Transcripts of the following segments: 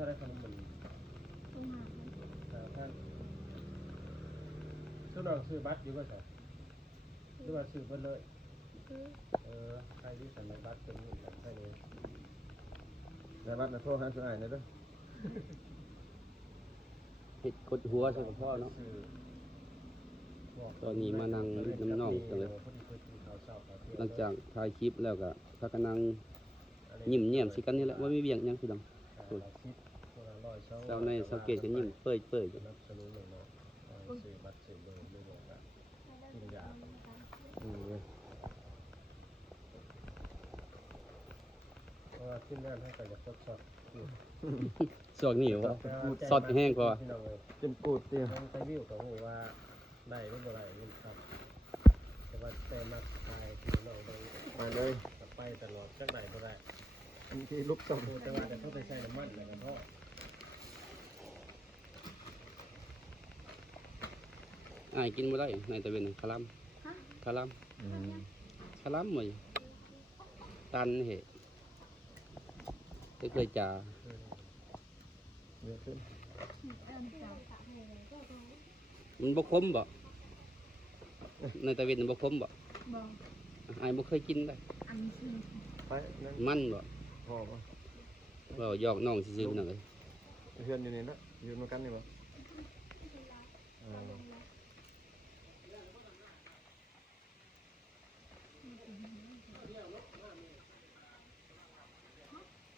ท่าไรขนมมันท่านซื้อน้องซื้อบัตรอยู่ก็ใช่หรือว่าซื้อเพิ่นเลยใครที่สันในบัตรเป็นนี่ใครเลยในบัตรนะโทรหาซื้ออ้ายหน่อยเด้อเฮ็ดกดหัวใส่กับพ่อเนาะตอนนี้มานั่งริดน้ำน่องจังเลยหลังจากถ่ายคลิปแล้วก็พากันนั่งยิ้มแย้มสิกันนี่แหละว่ามีเวียงหยังพี่น้องพูดเช้าในสังเกตกันยิ้มเปื่อยๆอยู่ซื้อบัตรซื้อเบอร์ไม่บอกอะกินยาเพราะว่าขึ้นงานให้ไปจากสดสวกนี่ว่าสดแห้งกว่าเป็นปูดเตี้ยไปวิวกับหูว่าได้หรือบ่ได้นี่ครับแต่ว่าแต่มาไปที่เราไปเลยไปตลอดจังไหนบ่ได้อันที่ลุกตกแต่ว่าจะเข้าไปใส่น้ำมันอะไรกันเพราะอ้ายกินบ่ได้ในตะเวนคาลัมคาลัมคาลัมมื้อตันเหตุเคยจ่ามันบ่คมบ่ในตะเวนบ่คมบ่อ้ายบ่เคยกินได้มันบ่พอป่ะบ่หยอกน้องซื่อๆนั่นเอ้ยเพื่อนอยู่นี่นะอยู่มากันนี่บ่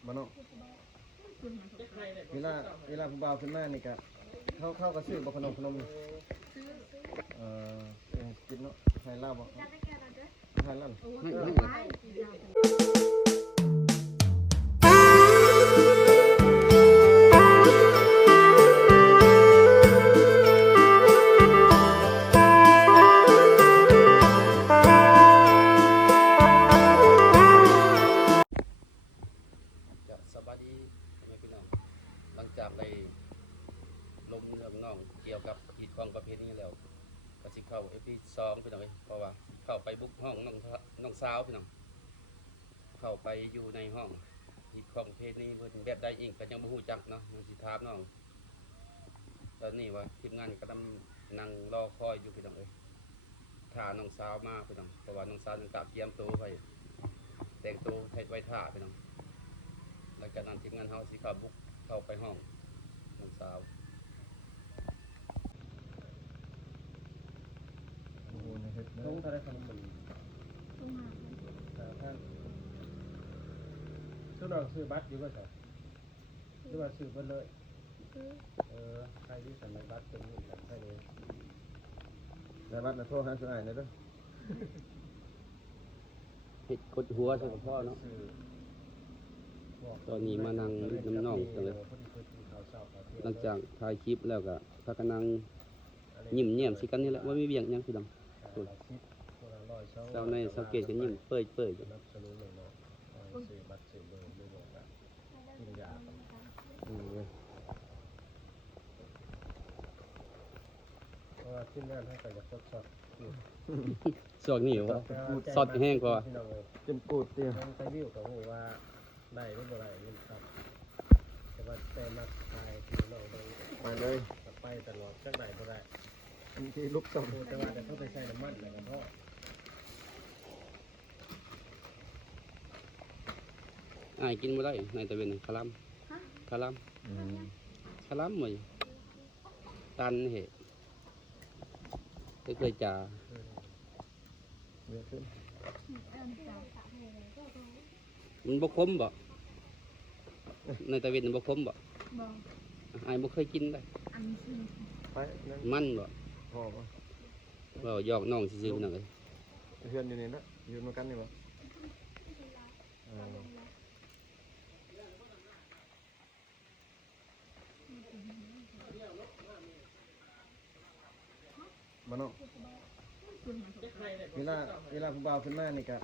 มาเนาะเวลาผู้บ่าวขึ้นมานี่ก็เข้าก็ซื้อบ่ขนมกินเนาะไทยลาบบ่ไทยลาบสวัสดีพี่น้องหลังจากได้ลงเรื่องน้องเกี่ยวกับกีดของประเภทนี้แล้วก็สิเข้าEP2พี่น้องเอ้ยเพราะว่าเข้าไปบุกห้องน้องสาวพี่น้องเข้าไปอยู่ในห้องกีดของประเภทนี้เพิ่นแบบใดเองก็ยังบ่ฮู้จักเนาะมันสิถามน้องตอนนี้ว่าทีมงานกำลังนั่งรอคอยอยู่พี่น้องเอ้ยท่าน้องสาวมาพี่น้องเพราะว่าน้องสาวยังตามเตรียมตัวไว้แต่งตัวให้ไว้ท่าพี่น้องหลังจากนั้นทีมงานเฮาสิเข้าไปห้องน้องสาวลงเท่าไรขนมมันท่านซื้อน้องซื้อบัตรอยู่ก็ใช่หรือว่าซื้อเพิ่นเลยใครที่สันในบัตรเป็นนี่ใครเลยในบัตรนะโทรหาซื้ออ้ายหน่อยเด้อเฮ็ดกดหัวใส่กับพ่อเนาะตอนนี้มานั่งริดน้ำน่องจังเลยหลังจากถ่ายคลิปแล้วก็พากันนั่งยิ้มแย้มสิกันนี่แหละว่ามีเวียงหยังพี่น้องพูดเช้าในสังเกตกันยิ้มเปื่อยอยู่ซื้อบัตรซื้อเบอร์ไม่บอกอะกินยาเพราะว่าขึ้นงานให้ไปจากสดสวกนี่ว่าสดแห้งกว่าเป็นปูดเตี้ยไปวิวกับหูว่าได้หรือบ่ได้นี่ครับแต่ว่าแต่มาไปที่เราไปเลยไปตลอดจังไหนบ่ได้อันที่ลุกตกแต่ว่าจะเข้าไปใส่น้ำมันอะไรกันเพราะอ้ายกินบ่ได้ในตะเวนคาลัมคาลัมมื้อตันเหตุเคยจ่ามันบ่คมบ่ในตะเวนบ่คมบ่อ้ายบ่เคยกินได้มันบ่พอป่ะบ่หยอกน้องซื่อๆนั่นเอ้ยเพื่อนอยู่นี่นะอยู่มากันนี่บ่มาเนาะเวลาผู้บ่าวขึ้นมานี่ก็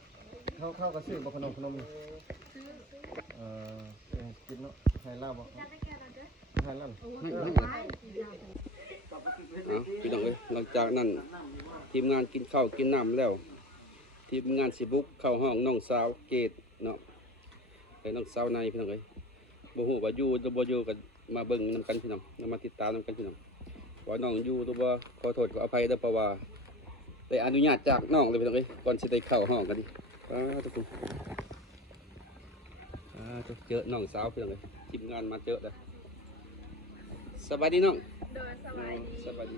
เข้าก็ซื้อบ่ขนมกินเนาะไทยลาบบ่ไทยลาบพี่น้องเอ้ยหลังจากนั้นทีมงานกินข้าวกินน้ำแล้วทีมงานสิบุกเข้าห้องน้องสาวเกตเนาะไปน้องสาวในพี่น้องเอ้ย บ่ฮู้ว่าอยู่หรือบ่อยู่กันมาเบิ่งนํกันพี่น้องมาติดตามนํกันพี่น้องว่าน้องอยู่หรือบ่ขอโทษขออภัยเด้อเพราะว่าได้อนุญาตจากน้องเลยพี่น้องเอ้ยก่อนสิได้เข้าห้องกันดิทุกคนเจอน้องสาวพี่น้องเอ้ยทีมงานมาเจอแล้วสบายดีน้อง โดยสบายดี สบายดี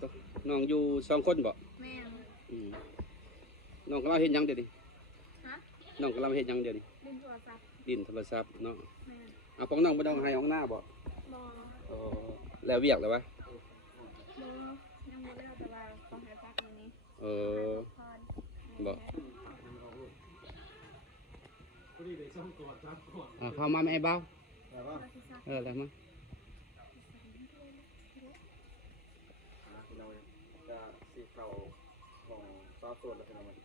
ตัวน้องอยู่2คนบ่ แม่น น้องกำลังเฮ็ดหยังเดี๋ยวนี้ ฮะ น้องกำลังเฮ็ดหยังเดี๋ยวนี้ ดินโทรศัพท์ ดินโทรศัพท์เนาะ แม่น เอาของน้องบ่ต้องให้ของหน้าบ่ บอ แล้วเวียกแล้ววะ บอยังไม่เลิกแต่ว่าต้องให้พักมื้อนี้ เออ พอน บ่ พอดีได้ส่งตัวจับก่อน เข้ามาแม่เบา แต่ว่า แล้วที่ซัก แล้วมา เราจะสีเข่าของซอสส่วนแล้วพี่น้อง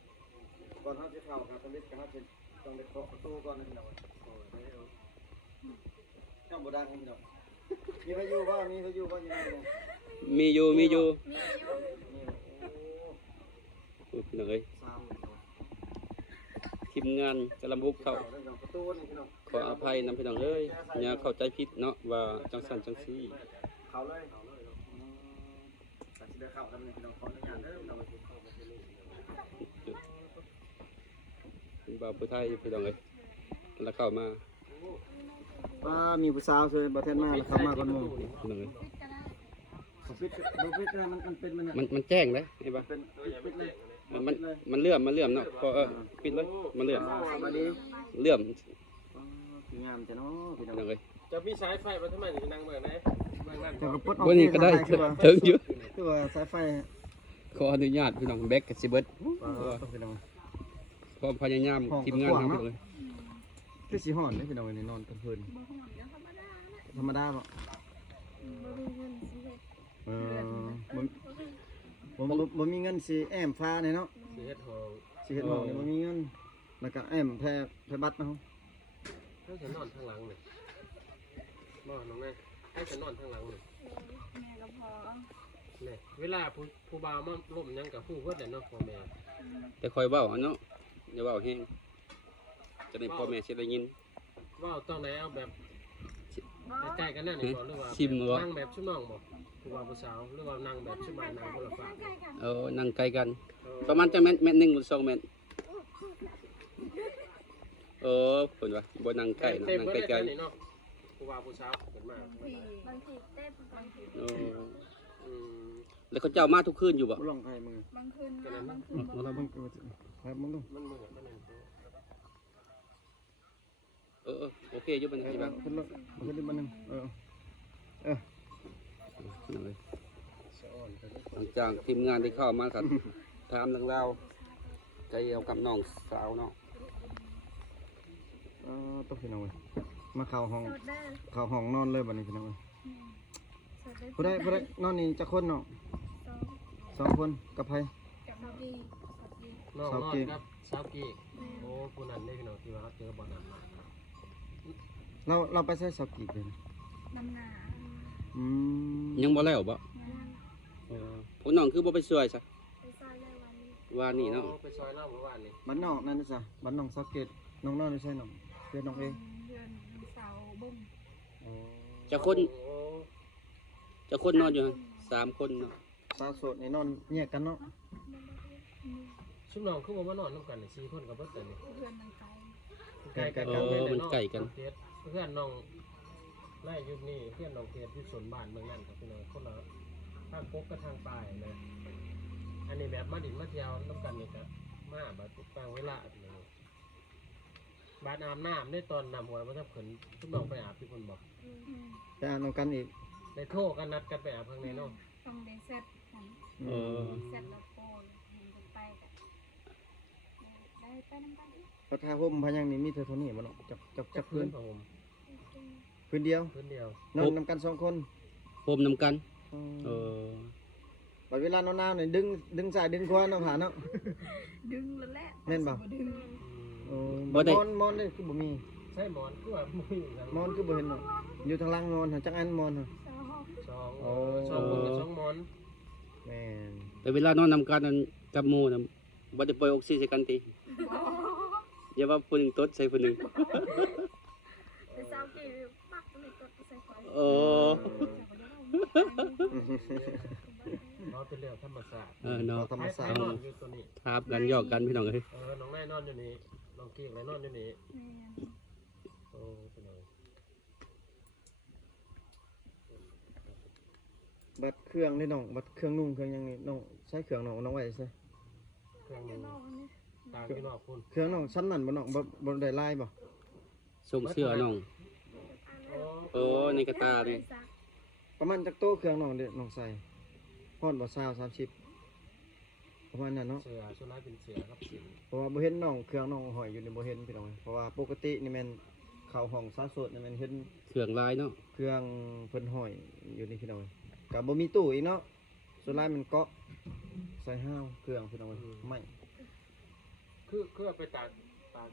ก่อนเขาจะเข่าครับตอนนี้เขาจะต้องไปเคาะประตูก่อนนะพี่น้องโอ้ยไม่เอาข้ามบดังพี่น้องมีพายุบ้างมีพายุบ้างยังไงเนี่ย มีอยู่ มีอยู่ นี่โอ้ พี่น้องเอ้ย สาม ทีมงานกำลังบุกเข้า ประตูนี่พี่น้อง ขออภัยนำพี่น้องเอ้ยอย่าเข้าใจผิดเนาะว่าจังซั่นจังซี่ เขาเลยตัดสินใจเข้าแล้วพี่น้องขออนุญาตเด้อเราไปเข้าไปเลย เป็นบ่าวผู้ไทยพี่น้องเอ้ยแล้วเข้ามา ว่ามีผู้สาวเคยประเทศมาแล้วเข้ามาคนหมู่ พี่น้องเอ้ย ปิดดูปิดนะมันเป็นมัน มันแจ้งเลยเห็นปะ เป็นปิดเลย มันเลื่อมเนาะพอปิดเลยมันเลื่อม สวัสดี เลื่อม พี่งามจ้ะเนาะพี่น้อง พี่น้องเอ้ย จะมีสายไฟมาทำไมถึงนั่งเบิ่งไหนเบิ่งนั่น จะกระปุก วันนี้ก็ได้ถึงอยู่ คือว่าสายไฟ ขออนุญาตพี่น้องแบกกับสิเบิด พี่น้อง ความพยายามทีมงานทำเลย คือสีห่อนนี่พี่น้องนี่นอนกันเพลิน บ่ห่วงยังธรรมดาแหละ ธรรมดาบ่ บ่มีเงินสิเฮ็ด บ่มีเงินสิแอมฟ้าเนี่ยเนาะ สิเฮ็ดห้อง สิเฮ็ดห้องนี่บ่มีเงินแล้วก็แอมแพบัตรเนาะ ให้ฉันนอนข้างหลังเลยบ่น้องแม่ให้ฉันนอนข้างหลังเลย แม่ก็พอ นี่เวลาผู้บ่าวมาล่มหยังกับผู้เพิ่นแหละเนาะพ่อแม่ แต่คอยเว้าเนาะอย่าเว้าแห้งจะได้พ่อแม่สิได้ยิน ว่าตอนไหนเอาแบบใกล้ๆกันนั่นนี่บ่หรือว่า ชิมบ่ นั่งแบบชุน้องบ่ผู้บ่าวผู้สาวหรือว่านั่งแบบชุมายนั่งคนละฝั่ง นั่งไกลกัน ประมาณจังแม่น1หรือ2แม่นเพิ่นว่าบ่นั่งใกล้นะ เต็ม นั่ง เบิด ไกล เลยเนาะผู้บ่าวผู้สาวเพิ่นมา บางทีเต้นบางที ๆ อืม แล้วเขาเจ้ามาทุกคืนอยู่บ่ บ่ลองไผมึง บางคืนมาบางคืนบ่ เราเบิ่งครับมึงดู มันเหมือนกันนั่น โอเคอยู่บัดนี้บ้าง ขึ้นรถขึ้นดิมันนึงหลังจากทีมงานได้เข้ามาครับถามเรื่องราวใจเอากับน้องสาวเนาะ ต้องพี่น้องเว้ยมาเข้าห้อง โสดเด้อ เข้าห้องนอนเลยบัดนี้พี่น้องเว้ย โสดเด้อ ผู้ใดนอนนี่จักคนเนาะ สอง 2คนกับไผ กับน้องดี น้องนอนครับสาวกีโอ้ผู้นั้นได้พี่น้องที่ว่าเจอบ่นั้นมา เราไปใช้สกีเป็น น้ำหนา ยังบ่แล้วบ่ งาน พวกน้องคือบ่ไปช่วยซะ ไปซอยเลยวันนี้ ว่านี่เนาะ ไปซอยเล่าเมื่อวานนี่ บ้านนอกนั่นจ้ะบ้านนอกสกีน้องไม่ใช่น้องเพื่อนน้องเอง เดือนเสาร์บุ้ม จะคนนอนอยู่หั่น3คนเนาะ สาวโสดนี่นอนแยกกันเนาะ ชุมน้องคือบ่มานอนนำกันนี่4คนกับเบิดแต่นี่ เพื่อนมันไกล มันไก่กัน เพื่อนน้องไล่ยุดนี่เพื่อนน้องเทศที่สวนบ้านเมืองนั่นกับพี่น้องคนละทางปกกับทางปลายนะอันนี้แบบมาดินมาเที่ยวน้ำกันนี่ก็มาแบบฟังเวลานี่บาดอาบน้ำได้ตอนนำหัวมาทับขืนชุมน้องไปอาบที่คนบอก ไปอ่านกันอีก ได้โทรกันนัดกันไปอาบข้างในเนาะ ต้องได้เสร็จหัน เสร็จแล้วโป้ยเห็นกันไปกันได้ไปน้ำกันอีก พระทาห่มพยังนี่มีเท่านี้บ่เนาะจับพื้น ผม พื้นเดียว พื้นเดียวน อนนำกัน2คน โฮมนำกัน บัดเวลานอนน้ำนี่ดึงสายดึงขวาเนาะผาเนาะ ดึงแล้วแหละ แม่นบ่ ดึง มอนนี่คือบ่มี ใช่หมอนคือว่ามุ้ยอย่าง มอนคือบ่เห็นเนาะอยู่ทางล่างมอนจักอันมอน สอง 2คนกับ2หมอน แม่น แต่เวลานอนนำกันนั้นกับหมู่น่ะบ่ได้ปล่อยออกซิเจนใส่กันติอย่าว่าผู้หนึงตดใส่ผู้หนึง ไป แต่เช้ากี่ปักเลยก็ใส่ไฟ เออ เราเป็นเรื่องธรรมศาสตร์ เนาะ ธรรมศาสต ไอ้ ร์ นอนอยู่ตัวนี้ ทับกันหยอกกันพี่น้องเอ้ย น้องนายนอนอยู่นี่น้องกิ๊กอะไรนอนอยู่นี่ แม่ โอ้เป็นไง บัดเครื่องได้น้องบัดเครื่องนุ่งเครื่องหยังนี่น้องใช้เครื่องน้องไว้ใช่ เครื่อง จะ นึง นอกนี่ ตางที่นอกคุณ เครื่องน้องชั้นนั้นบ่น้องบ่ได้ลายบ่ ส่งเสื้อน้อง โอ้ ในกระตาเลย ประมาณจักโต๊ะเครื่องน้องเด้น้องใส่ฮอดบ่20-30ประมาณนั้นเนาะ เสือส่วนร้ายเป็นเสือครับสิน เพราะว่าบ่เห็นน้องเครื่องน้องหอยอยู่นี่บ่เห็นพี่น้องเพราะว่าปกตินี่แม่นเข้าห้องสาวโสดนี่แม่นเห็น เครื่องลายเนาะ เครื่องเพิ่นห้อยอยู่นี่พี่น้องก็บ่มีตู้อีกเนาะส่วนหลายมันเกาะใส่ห้าวเครื่องพี่น้องไม่ คือไปตาก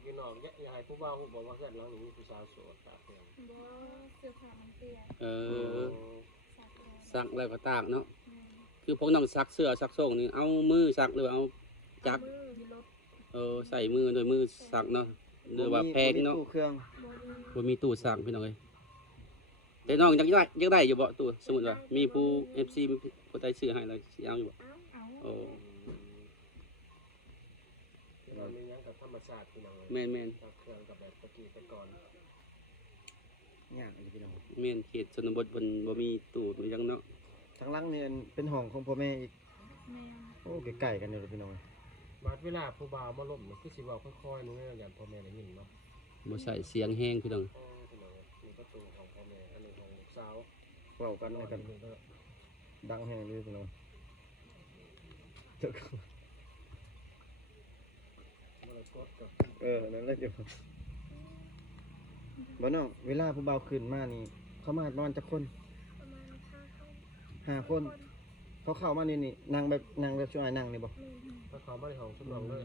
พี่น้องยายผู้บ่าวบอกว่าเพื่อนหลังนี้มีผู้สาวโสดตากเพียง บ่เสื้อผ้ามันเปียก เออ สักแล้วซักแล้วก็ตากเนาะ แม่ คือพวกน้องซักเสื้อซักส่งนี่เอามือซักหรือเอาจักร มืออยู่รถ ใส่มือโดยมือซักเนาะหรือว่าแพงเนาะ ตู้เครื่อง บ่มี บ่มีตู้ซักพี่น้องเอ้ยแต่น้องอยากได้อยู่บ่ตู้สมมุติว่ามีผู้ FC มีผู้ใดซื้อให้แล้วสิเอาอยู่บ่ เอา โอ้ เรามียังกับธรรมชาติพี่น้อง แม่น ตากเครื่องกับแบบตะกี้แต่ก่อน ยากอยู่พี่น้อง แม่นเขตชนบทบนบ่มีตู้มีหยังเนาะ ทางหลังนี่เป็นห้องของพ่อแม่อีก แม่ โอ้ใกล้ๆกันอยู่พี่น้อง บาดเวลาผู้บ่าวมาล้มนี่คือสิเว้าค่อยๆนึงอย่างพ่อแม่ได้ยินเนาะ บ่ใส่เสียงแฮงพี่น้อง โอ้พี่น้องมีประตูของพ่อแม่อันนี้ของลูกสาว เว้ากันกันดังแฮงอยู่พี่น้อง มรกตกับ นั่นแหละอยู่บ่น้องเวลาผู้บ่าวขึ้นมานี่เขามาประมาณจักคน ประมาณ5 5คนเขาเข้ามานี่นั่งแบบช่วยนั่งนี่บ่ ถ้าเขามาในห้องสำรองเลย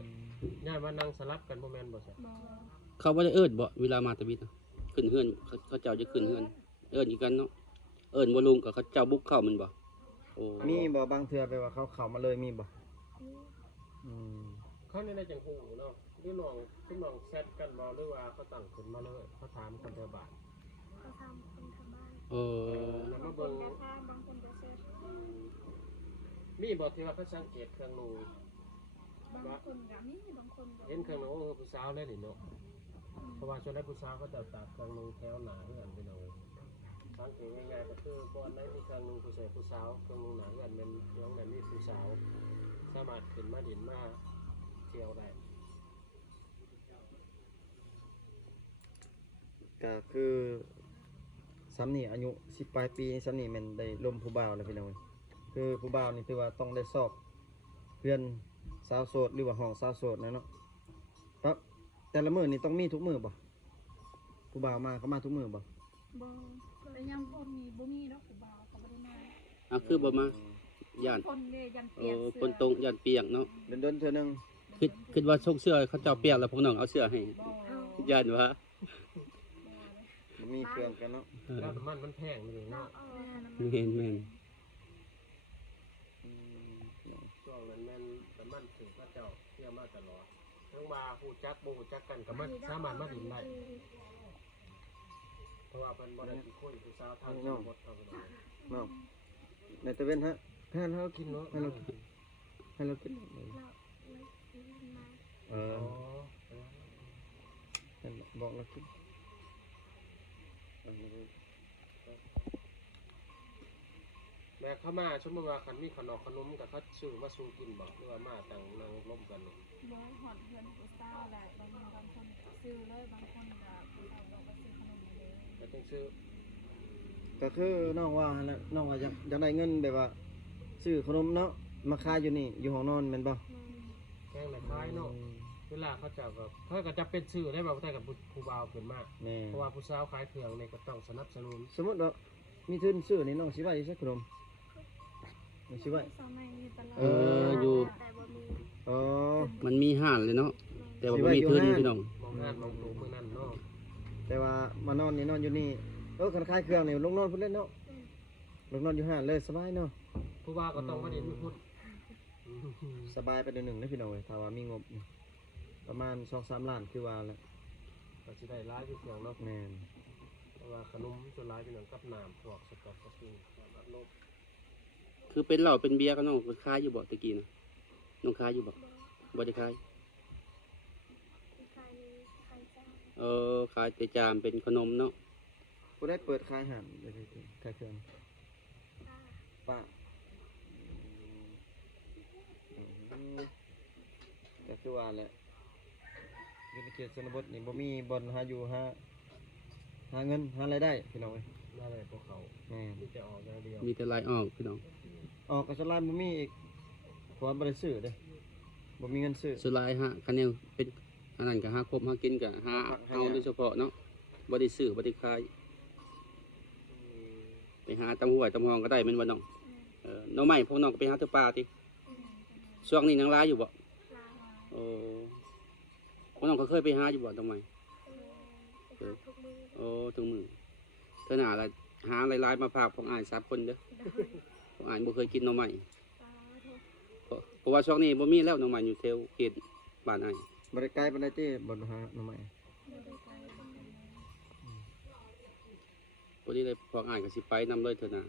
ย่านว่านั่งสลับกันบ่แม่นบ่ใช่ บ่ เขาบ่ได้เอิ้นบ่เวลามาตะบิดน่ะขึ้นเฮือนเขาเจ้าจะขึ้นเฮือนเอิ้นอยู่กันเนาะเอิ้นบ่ลุงก็เขาเจ้าบุกเข้ามันบ่โอ้ มีบ่บางเทื่อไปว่าเขาเข้ามาเลยมีบ่อืม เขาในจังหูเนาะหรือน้องคือน้องแซดกันบ่หรือว่าเขาตั้งขึ้นมาเลยเขาถามคนแถวบ้าน เขาทำคนทำบ้าน เออ แล้ว บา มา งค เบิ่ น ง ก็ทำบางคนก็เซ็ต มีบ่ที่ว่าเขาสังเกตเครื่องนู บางคนก็มีบางคนก็ เห็นเครื่องนูผู้สาวเลยนี่เนาะเพราะว่าช่วงนั้นผู้สาวเขาจะตากเครื่องนูแถวหน้าเฮือนไปหน่อยสังเกตง่ายๆก็คือบ่อนไหนมีเครื่องนูผู้ชายผู้สาวเครื่องนูหน้าเฮือนแม่นเรื่องนั้นมีผู้สาวสามารถขึ้นมาดินมาเที่ยวได้ ก็คือซ้ำนี่อายุ10 ปลายปีซ้ำนี่แมันได้ลมผู้บ่าวแล้วพี่น้องคือผู้บ่าวนี่ถือว่าต้องได้สอบเพื่อนสาวโสดหรือว่าห้องสาวโสดนะเนาะครับแต่ละมื้อนี่ต้องมีทุกมื้อบ่ผู้บ่าวมาเขามาทุกมื้อบ่ บ่แต่ยังคนมีบ่มีดอกผู้บ่าวเขาบ่ได้มา อ่ะคือบ่มาย่าน คนเลยยัน เอ เปียก อ เสื้อ คนตรงย่านเปียกเนาะ เดินๆเทื่อนึง คิดว่าส่งเสื้อเขาเจ้าเปียกแล้วพวกน้องเอาเสื้อให้ บ่ ย่านว่า บ่มีเครื่องกันเนาะ เออ แล้วน้ำมันเพ่งเลยเนาะ แม่น อืม ช่วงนั้นแม่นน้ำมันถึงพระเจ้าเที่ยวมาตลอดทั้งมาหูจักบ่หูจักกันก็มันสามารถมาดินได้เพราะว่าเพิ่นบ่ได้สิคุยผู้สาวทางชนบทเอาไปเลย เนาะในตะเวนฮะให้เรา กินเนาะ ให้เรากินเอ อ๋ อ อ ให้บอกเรากิน แม่เข้ามาสมมุติว่าคันมีขนมก็เขาซื้อมาสู่กินบ่หรือว่ามาตั้งนั่งร่วมกันเนาะ บ่หอดเพื่อนผู้สาวแหละบางคนก็ซื้อเลยบางคนก็ผู้สาวก็ไปซื้อขนมมาเลย ก็ต้องซื้อ ก็คือน้องว่าหั่นแหละน้องว่าอยากได้เงินแบบว่าซื้อขนมเนาะมาขายอยู่นี่อยู่ห้องนอนแม่นบ่ แกงละคายเนาะเวลาเขาเจ้าก็เขาก็จะเป็นซื้อได้บ่ได้กับผู้บ่าวขึ้นมา แม่ เพราะว่าผู้สาวขายเครื่องนี่ก็ต้องสนับสนุน สมมุติว่ามีทุนซื้อนี่น้องสิไว้อยู่ซักขนมน้องสิไว้ สมัยนี้ตลอด เอออยู่ แต่บ่มี อ๋อ มันมีห้านเลยเนาะแต่ว่าบ่มีทุนพี่น้อง มองงานมองดูมื้อนั้นเนาะ แต่ว่ามานอนนี่นอนอยู่นี่คันขายเครื่องนี่ลงนอนพุ่นเล่นเนาะลงนอนอยู่ห้านเลยสบายเนาะ ผู้บ่าวก็ต้องมาดินไม่พูด สบายไปเดือนหนึ่งได้พี่น้องเอ้ยถ้าว่ามีงบนี่ประมาณ2-3 ล้านคือว่าแล้ว ก็สิได้ร้ายอยู่เครื่องเนาะ แม่น ราะว่าขนมส่วนหลายพี่น้องกับน้ำพวกสกัดสกินลบ คือเป็นเหล้าเป็นเบียร์ก็น้องขายอยู่บ่ตะกี้นะน้องขายอยู่บ่บ่ได้ขาย ใครใครจ้าง ขายแต่จามเป็นขนมเนาะ ผู้ได้เปิดขายอาหารเลยขายเครื่อง ป้า ป้าก็คือว่าแหละอยู่ในเขตชนบทนี่บ่มีบ่อนหาอยู่หาเงินหารายได้พี่น้องเอ้ย นั่นแหละพวกเขา แม่น ที่จะออกอย่างเดียว มีแต่ลายออกพี่น้อง ออกก็สลายบ่มีอีกเพราะว่าบ่ได้ซื้อเด้บ่มีเงินซื้อ สุดลายฮะคันแนวเป็นอันนั้นก็หาครบหากินก็หาเอาโดยเฉพาะเนาะบ่ได้ซื้อบ่ได้ขายไปหาตำห้วยตำหองก็ได้แม่นบ่น้องน้องใหม่พวกน้องก็ไปหาเทื่อป่าติช่วงนี้ยังลายอยู่บ่ ลา พวกน้องก็เคยไปหาอยู่บ่น้องใหม่ ไปหาทุกมือ ทุกมื้อเทื่อหน้าละหาหลายๆมาฝากพวกอ้าย3คนเด้อ โดย พวกอ้ายบ่เคยกินน้องใหม่ ตาทุก เพราะว่าช่วงนี้บ่มีแล้วน้องใหม่อยู่แถวเขตบ้านอ้าย บ่ได้ไกลปานใดติบ่หาหน่อไม้ ไม่ได้ไปบ้านเลย พอดีเลยพวกอ้ายก็สิไปนำเลยเทื่อหน้า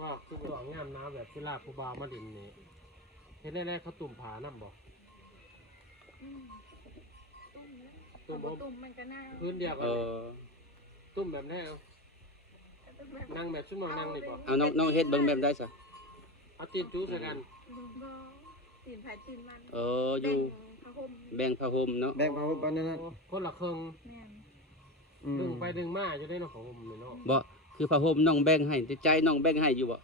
ว่าคือบ่งามน้ำแบบเวลาผู้บ่าวมาดินนี่เฮ็ดแน่ๆเขาตุ่มผาน้ำบ่ ตุ่มแล้ว ตุ่มบ่ ตุ่มมันก็น่า พื้นเดียวกั เอน เลย อ ตุ่มแบบแน่เอานั่งแบบชั่วโมงนั่งนี่บ่ เอาน้องเฮ็ดเบิ่งแบบได้ซะ เอาตีนจู้ใส่กัน บ่ตีนไผ่ตีนมัน อยู่ ผ้าห่ม แบ่งผ้าห่มเนาะ แบ่งเอาปานนั้น โอ้คนละครึ่ง แม่น ดึงไปดึงมาจะได้เนาะของผมนี่เนาะ บ่คือผ้าห่มน้องแบ่งให้แต่ใจน้องแบ่งให้อยู่บ่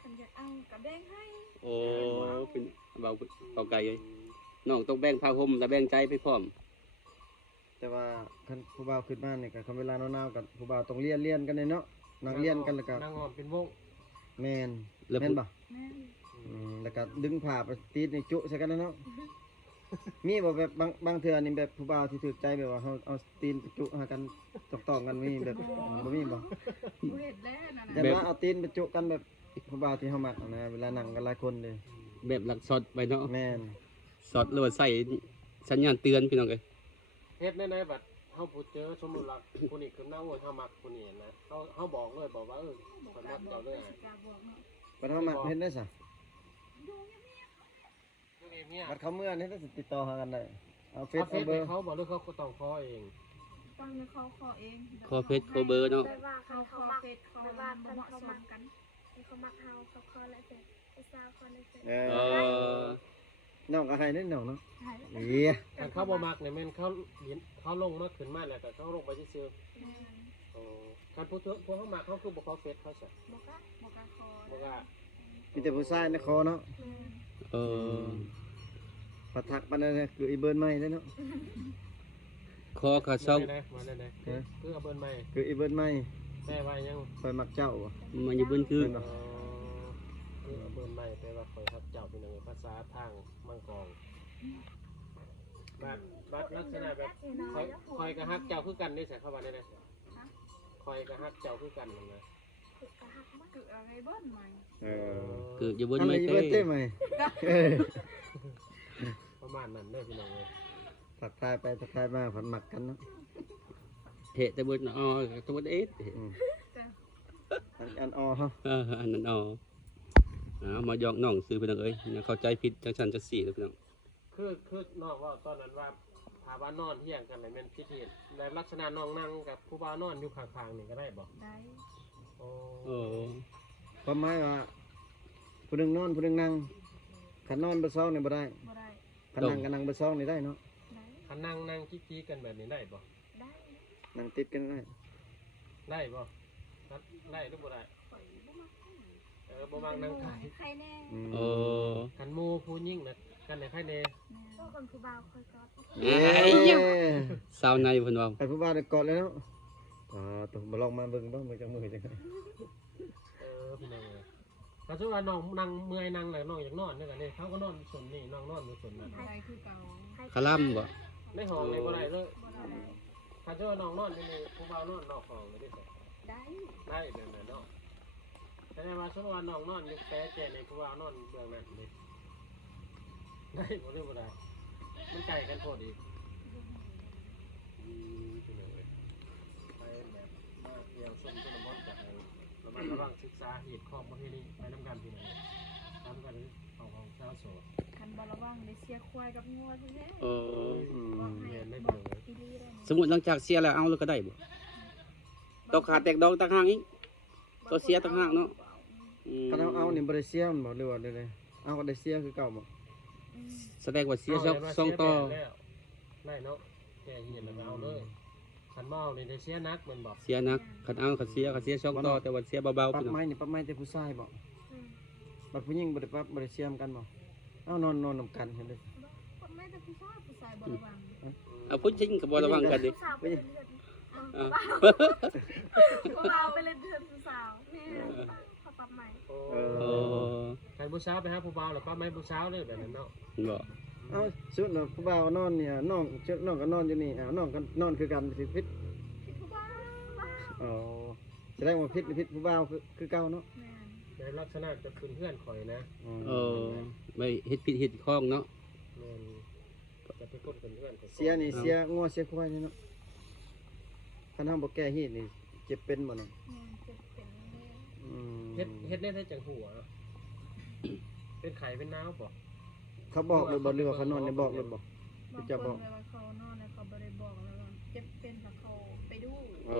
คันจะเอากับแบ่งให้ โอ้เป็นเบาไกลเลยน้องต้องแบ่งผ้าห่มและแบ่งใจไปพร้อม แต่ว่าคันผู้บ่าวขึ้นมานี่ก็คันเวลาหนาวๆกับผู้บ่าวต้องเรียนกันเนาะนั่งเรียนกันแล้วก็ นั่งออมเป็นวง แม่น แล้ว แม่นบ่ แม่น แล้วก็ดึงผ้าไปตีในจุใส่กันเนาะมีบ่แบบบางเทื่อนี่แบบผู้บ่าวที่ถูกใจแบบว่าเฮาเอาตีนไปจุหากันตอกๆกันมีแบบบ่มีบ่ บ่เฮ็ดแล้วนั่น แต่ น่ะ ว่าเอาตีนไปจุกันแบบผู้บ่าวที่เฮามักนะเวลานั่งกันหลายคนเด้ แบบหลักสอดไปเนาะ แม่น สอดหรือว่าใส่สัญญาณเตือนพี่น้องเอ้ย เฮ็ดในบัดเฮาผู้เจอสมมุติว่าผู้นี้ขึ้นหน้าโวยเฮามักผู้นี้นะเฮาบอกเลยบอกว่าบ่เพิ่น ก มั ล้าก บอ เจ้าก เลย สิกล้าบอกเนาะ บัดเฮามักเฮ็ดได้ซะ เนี่ย บัดเขาเมื่อนี่ได้สิติดต่อหากันได้เอาเฟซ เอาเฟ เอา ซ เบ ไป อร์ เขาบอกหรือเขาต้องขอเอง ต้องให้เขาขอเอง ขอเพชรขอเบอร์เนาะ แต่ว่าเขาขอเฟซเขาว่าบ่เหมาะสมกัน เขามักเฮาเขาคอและเสร็จไปซาวคอในเสร็จ เอ เอ อ อ น้องก็ให้นิดหน่อยเนาะ ใช่ เอีย คันเขาบ่มักเนี่ยแม่นเขาลงมาขึ้นมาแล้วก็เขาลงไปซื่อๆโอ้คันผู้เขามักเขาคือบ่ขอเฟซเขาซะ บอกกล้าบอกกล้าขอ บ่ว่า มีแต่ผู้ชายในคอเนาะ เออ พอทักปานนั้นน่ะคืออีเบิร์นใหม่เด้อเนาะ คอกับเช้า มาได้คือเอาเบิ่นใหม่ คืออีเบิร์นใหม่ แต่ว่ายัง คอยมักเจ้าบ่ มันอยู่บนคือ คือเอาเบิ่นใหม่แต่ว่าคอยครับเจ้าเป็นหนึ่งภาษาทางมังกรแบบลักษณะแบบคอยกับฮักเจ้าคือกันได้ใส่เข้ามาได้เลยคอยกับฮักเจ้าคือกันนั่นนะ คืออะไรบ้านใหม่ เออ คืออยู่บน ทำไม ไม่ อี เต้ เบิร์นเต้ใหม่เออ ประมาณนั้นได้พี่น้องเลย ทักทายไปทักทายมาผันมักกันเนาะ เหตุแต่บนอ๋อตัวเอส อืมอันออฮะ อันนั้นอ๋อมายอกน้องซื้อพี่น้องเอ้ยเข้าใจผิดจังสันจังสี่เลยพี่น้อง คือนอกว่าตอนนั้นว่าพาบ้านนอนเที่ยงกันเลยแม่นพิธีในลักษณะน้องนั่งกับผู้บ้านนอนอยู่ข้างๆนี่ก็ได้บอก ได้ โอ้ โอ้ ความหมายว่าผู้หนึงนอนผู้หนึงนั่งขันนอนเบอร์ซองนี่บ่ได้ บ่ได้ ขันนั่งก็นั่งเบอร์ซองนี่ได้เนาะ ได้ คันนั่งกี้กันแบบนี้ได้บอก ได้ นั่งติดกันได้ ได้บอกได้หรือบ่ได้ ข่อยบ่มัก บ่มักนั่งไทย ใครแน่ อืม โอ้ คันหมู่ผู้ยิ่งนะกันในไข่เน พวกคนผู้บ่าวคอยกอด เอ้ย สาวในเพิ่นว่า ไปผู้บ้านได้กอดเลยเนาะตัวบ่ลองมาเบิ่งบ่มือจังมือจังได๋ พี่น้องเลยถ้าสมมติว่าน้องนั่งเมื่อยนั่งไหนน้องอยากนอนเนี่ยกันเลยเขาก็นอนส่วนนี้น้องนอนอยู่ส่วนนั้น ได้คือเก่า คาล่ำบ่ ในห้องในบ่ได้เลย บ่ได้ ถ้าเจอน้องนอนอยู่ในผู้บ่าวนอนนอกห้องเลยได้ใส่ ได้ ได้แบบนั้นเนาะแต่ในว่าสมมติว่าน้องนอนอยู่แต่แก่ในผู้บ่าวนอนเบื้องนั้นเลยได้บ่ได้บ่ได้มันไกลกันโพอดีพี่น้องเลย ที่ยวชมชนบทจากระมัดระวังศึกษาเหตุข้อประเพณีไปน้ำกันพี่น้องทำกันของชาวโสด คันบ่ระวังได้เสียควายกับงัวแท้ เออ เรียนไม่ ๆ เบื่อ อีหลีได้ สมมุติหลังจากเสียแล้วเอาแล้วก็ได้บ่ตกขาแตกดองต่างหากอีก ตัวเสียต่างหากเนาะ คันเอานี่บ่ได้เสียมันบ่หรือว่าได้เอาก็ได้เสียคือเก่าบ่ แสดงว่าเสียสองต่อ ได้เนาะแก่เหียนแล้วเอาเลยขันเมาเนี่ยได้เสียนักมันบอก เสียนักคันเอาคันเสียสองต่อแต่ว่าเสียเบาๆ ปรั พี่ บ น้อง ไม้นี่ปรับไม้แต่ผู้ชายบ่บัดผู้หญิงบ่ได้ปรับบ่ได้เสียมกันบ่เอานอนนำกันเห็นเด้ คนไม่แต่ผู้ชายบ่ระวัง เอาผู้หญิงก็บ่ระวังกันดิ ผู้สาวไปเล่นเดือน อ่า ผู้สาวไปเล่นเดือนผู้สาวนี่เขาปรับใหม่ เออ ใครผู้สาวไปหาผู้บ่าวหรือป้าไม่ผู้สาวเลยแบบนั้นเนาะ บ่ เอาสุดเนาะผู้บ่าวนอนเนี่ยน้องก็นอนอยู่นี่น้องก็นอนคือกันสิผิด ผู้บ่าว อ๋อแสดงว่าผิดผู้บ่าวคือเก่าเนาะ แม่น ในลักษณะจะเป็นเพื่อนข่อยนะ เออไม่เฮ็ดผิดเฮ็ดข้องเนาะ มันจะไปกดเป็นเพื่อนข่อย เสียนี่เสียงัวเสียควายนี่เนาะคันเฮาบ่แก้ฮีดนี่เจ็บเป็นบ่เนาะ แม่นจะเป็นแม่ อืม เฮ็ดได้จังหัวเป็นไข่เป็นน้าวป่ะ เขาบอกเลยบ่หรือว่าเขานอนเนี่ยบอกเลยบ่ บาง จะ คน บอก เวลาเขานอนแล้วเขาบ่ได้บอกแล้วว่าเจ็บเป็นถ้าเขาไปดู เอ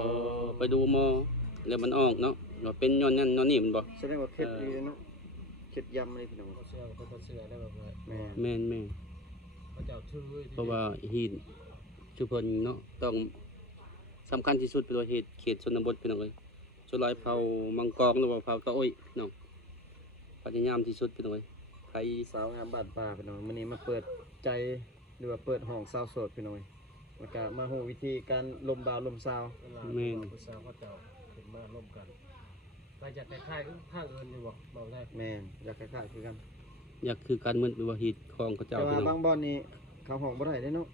อไปดูหมอแล้วมันออกเนาะว่าเป็นย้อนนั่นย้อนนี่มันบ่ แสดงว่าเคล็ดดีเนาะเคล็ดยำเลยพี่น้อง เขาเชื่อเขาเชื่อได้แบบว่า แม่ แม่น เขาจะเอาชื่อ เพราะว่าฮีดชุเพิ่นเนาะต้องสำคัญที่สุดเป็นว่าเขตชนบทพี่น้องเอ้ยส่วนหลายเผ่ามังกรหรือว่าเผ่าตะโอ้ยพี่น้องพยายามที่สุดพี่น้องเอ้ยใคร สาวงามบ้านป่าพี่น้องมื้อนี้มาเปิดใจหรือว่าเปิดห้องสาวโสดพี่น้องแล้วก็มาฮู้วิธีการลมบ่าวลมสาว เวลาผู้สาวเขาจะถึงมาร่วมกันไปจากคล้ายๆข้างเอิญอยู่บอกบอกได้ แม่นอยากคล้ายๆคือกัน อยากคือการเหมือนว่าฮีดของเขาเจ้า แต่ พี่ ว่า น้ บา อง งบ่อนนี่เขาห้องบ่ได้เด้เนาะ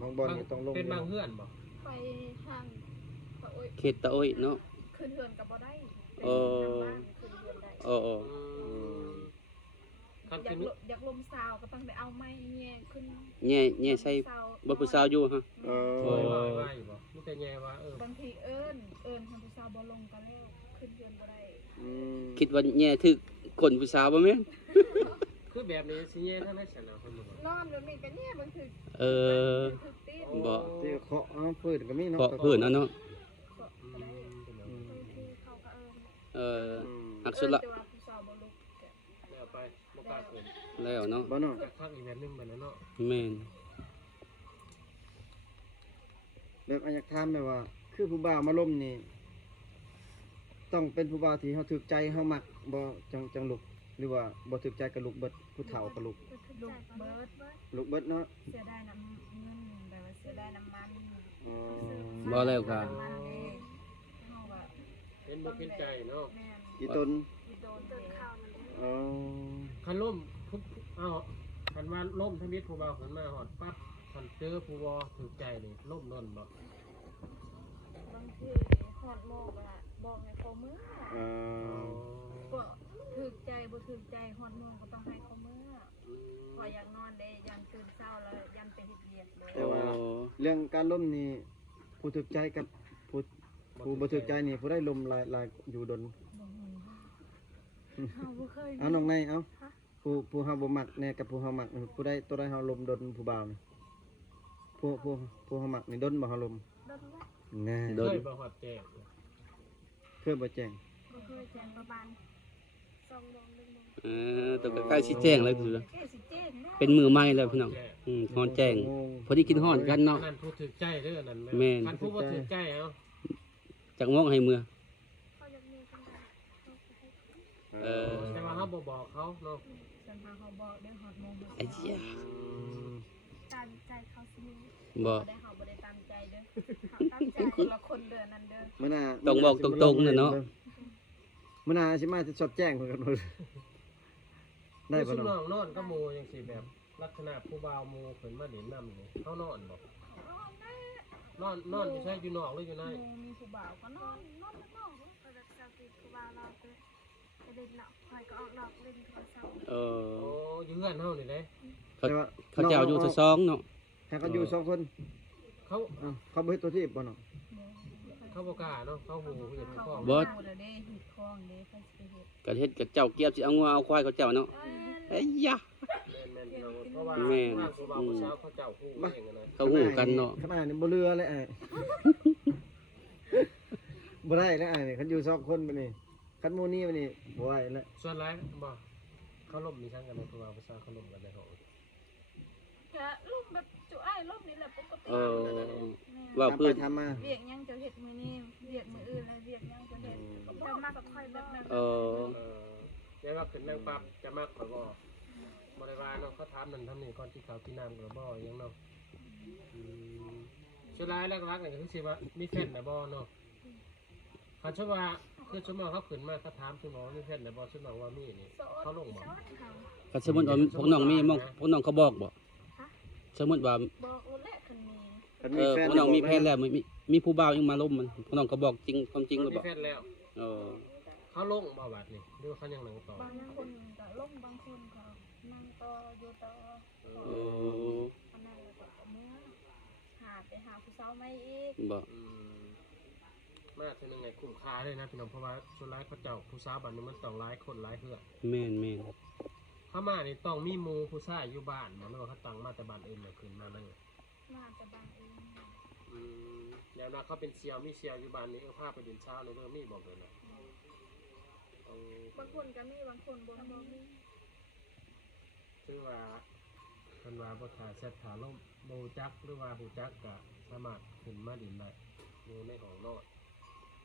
บางบ่อนนี่ต้องลง เป็นบางเพื่อนบอก ไปห้างก็โอ้ย เขตตะโอ้ยเนาะ ขึ้นเฮือนก็บ่ได้ เออ บ้านขึ้นเฮือนได้ เออ คัน อยา คื ก อ อยากลมสาวก็ต้องไปเอาไม้แง่ขึ้น แย่ใส่บ่ผู้สาวอยู่ฮะ เอ โอย อ ว่าอยู่บอกนี่แต่แย่ว่าบางทีเอิ้นทางผู้สาวบ่ลงกันแล้วขึ้นเฮือนบ่ได้ อืม คิดว่าแย่ถึกคนผู้สาวบ่แม่น คือแบบนี้สิแย่ทั้งนั้นฉันเอาคนบอก นอนแบบนี้ก็แง่บางที เออ ถึกตีน บ่ ที่เคาะเอาพื้นก็มีเนาะ เพราะเพิ่นเอาเนาะ ก็ได้ อืม บางทีเขาก็เออ อืม หักสุดละ แต่ว่าผู้สาวบ่ลุกก็ แล้วไปโอกาสเกิน แล้วเนาะ บ่เนาะ จากข้างอีกแบบนึงแบบนั้นเนาะ แม่น แบบอยากถามแบบว่า คือผู้บ่าวมาลมนี่ต้องเป็นผู้บ่าวที่เฮาถูกใจเฮามักบ่จังลุกหรือว่าบ่ถูกใจกับลุกเบิดผู้เฒ่ากับลุก ลูกเบิด ลุกเบิดเนาะ เสียได้น้ำเงินแบบว่าเสียได้น้ำมัน อ๋อ บ่แล้วก็ น้ำมันเด้เฮาว่า เป็นบ่เป็นใจเนาะ แม่น อีตน อีโดน เดิ เด้ นเข้ามันได้ อ๋อ คันล่มเอาคันว่าล่มทมิตรผู้บ่าวขันมาหอดปั๊บคันเจอผู้บ่ถือใจนี่ล่มนนบ่ บางทีฮอดโมกอะบอกให้เขามื้อ อ๋อ ก็ถึกใจบ่ถึกใจฮอดโมงก็ต้องให้เขามื้อพออยากนอนเด้ยันตื่นเช้าแล้วยันไปเฮ็ดเวียกเลย แต่ว่าเรื่องการล้มนี่ผู้ถูกใจกับผู้บ่ถูกใจนี่ผู้ได้ลมหลายอยู่ดน บ่ฮู้เฮาบ่เคย เอาน้องในเอาผู้เฮาบ่มักแน่กับผู้เฮามักผู้ได้ตัวได้เฮาลมดนผู้บ่าวนี่ผู้เฮามักนี่ดนบ่เฮาลม โดนว่า แน่ โด เคยบ่หอดแจ้ง เพื่อบ่แจ้ง ก็คือแจ้งประมาณ2 โมง 1 โมง ตัวใกล้สิแจ้งแล้วคือ แค่สิแจ้งนะ เป็นมือใหม่แล้วพี่น้องฮอนแจ้งพอดีกินฮอนกันเนาะ นั่นผู้ถือใจเด้อนั่น แม่น คันผู้บ่ถือใจเอา จักมองให้มือ เขาอยากมีกันได้เขาก็ให้ เออ แต่ว่าเฮาบ่บอกเขาเนาะ สันพาเขาบอกได้ฮอดโมง ไอ้เหี้ย ตามใจเขาสิมี บ่ ได้เขาบ่ได้ตามใจเด้อเขาตามใจคนละคนเดือนนั้นเด้อ มื้อหน้า ต้องบอกตรงๆน่ะเนาะ มื้อหน้าสิมาจะสดแจ้งเพิ่นกันหมดได้บ่ คือซุ น้ น้ อ อง งนอนกับหมู่จังซี่แบบลักษณะผู้บ่าวหมู่เพิ่นมาเล่นน้ำนี่เฮานอนบ่นอนอยู่ใช่อยู่นอกหรืออยู่ใน มีผู้บ่าวก็นอนนอน ก็แบบเซาติดผู้บ่าวเราไปเล่นเนาะคอยก็ออกดอกเล่นโทรศัพท์ เอ โอ้ อ อยู่เฮือนเฮานี่เด้ เขา แต่ว่า เขาเจ้าอยู่ที่2เนาะ ถ้าเขาอยู่2คน เขา เขาบ่เฮ็ดตัวที่บ่เนาะ บ่เคย เขาบ่กล้าเนาะเขาหูเห็น เขา ข้อ บ่เดี๋ยวนี้หิดคลองเด้เขาสิเฮ็ด ก็เฮ็ดกับเจ้าเกียบสิเอางัวเอาควายกับเจ้าเนาะไอ้ยะ แม่นๆเพราะว่า แม่น ทางผู้บ่าวผู้สาวเขาเจ้าฮู้เองอะนะ เขาหูกันเนาะ ขนาดนี้บ่เรือเลยไอ้บ่ได้แล้วไอ้นี่คันอยู่2คนบัดนี้คันหมู่นี้บัดนี้บ่ไหวแล้ว ส่วนหลายบ่เขาล่มมีทั้งกันในผู้บ่าวผู้สาวเขาล่มกันในห้อง ก็ล่มแบบจุอ้ายล่มนี่แหละปกติ เออ แม่ ว่าเพื่อน ทำมา เวียกหยังจะเฮ็ดมื้อนี้เวียกมื้ออื่นแล้วเวียกหยังจะเฮ็ดก็บ่มากับใครแบบนั้น เออ เดี๋ยวว่าขึ้นนั่งปั๊บจะมากกว่าบ่บ่ได้ว่าเนาะเขาถามนั่นทำนี่ก่อนที่เขาที่น้ำกับบ่อยังเนาะสุดท้ายหลักๆนี่ก็คือสิว่ามีแฟนน่ะบ่เนาะคันชั่วว่าคือชั่วโมงเขาขึ้นมาเขาถามชั่วโมงมีแฟนน่ะบ่ชั่วโมงว่ามีนี่เขาลงบ่ ก็สมมุติว่าพวกน้องมีมองพวกน้องเขาบอกบ่สมมุติว่า บอกโอ้แหละคันนี้ คัน เอ มี อ แฟน พวกน้องมีแพนแล้วมีผู้บ่าวยังมาล้มมันพวกน้องก็บอกจริงความจริงหรือ มี เปล่า แฟนแล้ว เออ เขาลงบ่บัดนี่หรือว่าเขายังนั่งต่อบ างคนก็ล่มบางคนก็นั่งต่ออยู่ต่อ เออ อันนั้นแล้วก็เมื่อหาไปหาผู้สาวใหม่อีก บ่ มาเท่านึงไงคุ้มค่าเลยนะพี่น้องเพราะว่าส่วนหลายเขาเจ้าผู้สาวบัดนี้มันต้องหลายคนหลายเฮือ แม่นแม่น เข้ามานี่ต้องมีหมู่ผู้ชายอยู่บ้านบ่แม่นว่าเขาตั้งมาแต่บ้านอื่นมาขึ้นมานั่น มาจะบางเอง แล้วนะเขาเป็นเซียวมีเซียวอยู่บ้านนี้พาไปเดินเช้าเลยเด้อมีบอกเลยนะต้อง บางคนก็มีบางคนบ่มี ชื่อว่าเพิ่นว่าบ่ถ่าแซ่บถ่าลมบ่รู้จักหรือว่าฮู้จักก็สามารถขึ้นมาดินได้อยู่ในห้องนอน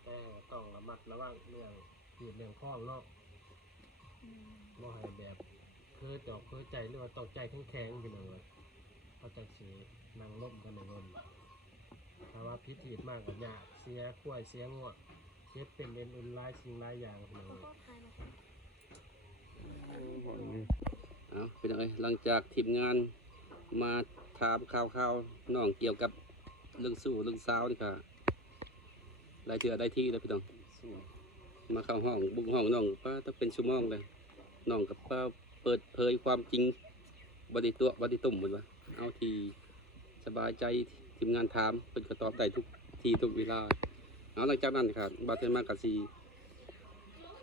แต่ต้องระมัดระวังเรื่องเหตุเรื่องข้องเนาะบ่ให้แบบเคยจอกเคยใจหรือว่าตอกใจแข็งๆพี่น้องเอ้ยเขาจังสินั่งล้มกันในรถถ้าว่าพิธีมากก็ยากเสียกล้วยเสียงัวเจ็บเป็นเอ็นอุ่นหลายสิ่งหลายอย่างพี่น้องเอ้ย เอาเป็นยังไงหลังจากทีมงานมาถามข่าวๆน้องเกี่ยวกับเรื่องสู้เรื่องสาวนี่ค่ะได้เทื่อได้ที่แล้วพี่น้องมาเข้าห้องบุกห้องน้องป้าต้องเป็นชั่วโมงเลยน้องกับป้าเปิดเผยความจริงบไดิตัวบไดิตุ่มหมดวะเอาที่สบายใจทีมงานถามเป็นกระตอบได้ทุกทีทุกเวลาเอาหลังจากนั้นค่ะบาเทนมากกับซี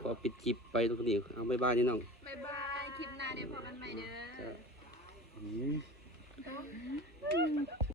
พอปิดคลิปไปตรงนี้เอาบ๊ายบายนี่น้อง บ๊ายบายคลิปหน้าเดี๋ยวพบกันใหม่เด้อ จ้ะ